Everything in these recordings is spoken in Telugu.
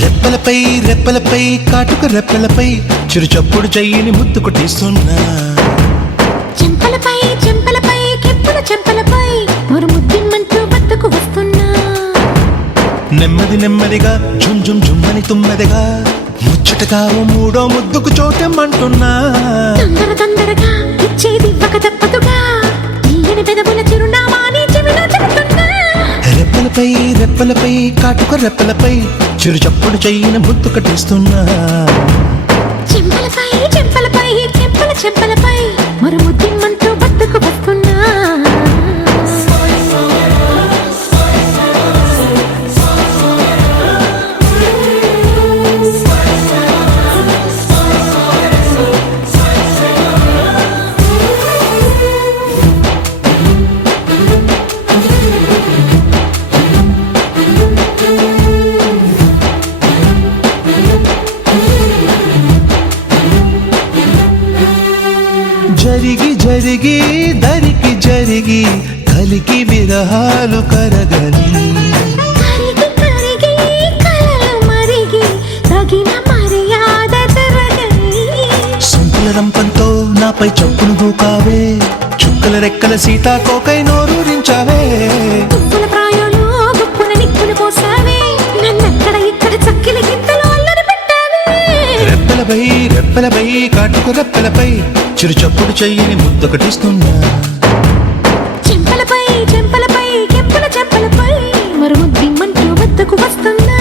రెప్పలపై రెప్పలపై కాటుక రెప్పలపై చిరు చప్పుడు చెయ్యిని ముద్దు కొట్టేస్తున్నా. చెంపలపై చెంపలపై కెప్పుల చెంపలపై మరు ముద్దిమ్మంటూ బద్దకు వస్తున్నా. నెమ్మది నెమ్మదిగా జుమ్ జుమ్ జుమ్మని తుమ్మెదగా ముచ్చటగా ఓ మూడో ముద్దుకు చోటెమ్మంటున్నా. తొందర తొందరగా ఇచ్చేది ఇవ్వక తప్పదుగా తీయని పెదవుల చిరునామాని చెవిలో చెబుతున్నా. రెప్పలపై రెప్పలపై కాటుక రెప్పలపై చిరు చప్పుడు చెయ్యిని ముద్దు కట్టేస్తున్నా. చెంపలపై చెంపలపై కెప్పుల చెంపలపై మరు ముద్దిమ్మంటూ బద్దకు వస్తున్నా. జరిగి జరిగి దరికి జరిగి కలికి విరహాలు కరగని కరిగి కరిగి కలలు మరిగి తగిన మర్యాద జరగని. సొంపుల రంపంతో నాపై చప్పును దూకావే చుక్కల రెక్కల సీతాకోకై నోరూరించావే. తుప్పుల ప్రాయంలో గుప్పున నిప్పులు పోసావే నన్నక్కడ ఇక్కడ చక్కిలి గింతలు అల్లరి పెట్టావే. రెప్పలపై రెప్పలపై కాటుక రెప్పలపై చిరు చప్పుడు చెయ్యని ముద్దొకటిస్తున్నా. చెంపలపై చెంపలపై కెప్పుల చెంపలపై మరు ముద్దిమ్మంటూ వద్దకు వస్తున్నా.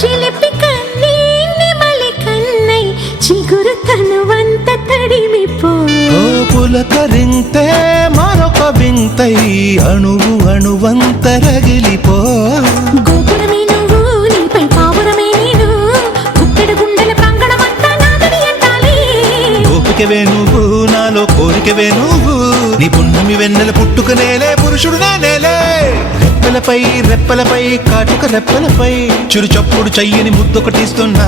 చిలిపి కన్నీ నిమలి కన్నై చిగురు తనువంత తడిమిపో. ఓ పులకరింతే మరొక వింతై అణువు అణువంత రగిలిపో. గోపురమే నువ్వు నీపై పావురమే నేను గుప్పెడు గుండెల ప్రాంగణమంతా నాదని ఎంటాలి. గోపికవే నువ్వు నాలో కోరికవే నువ్వు నీ పున్నమి వెన్నెల పుట్టుకనేలే పురుషుడు నేనేలే. రెప్పలపై రెప్పలపై కాటుక రెప్పలపై చిరు చప్పుడు చెయ్యని ముద్దొకటిస్తున్నా.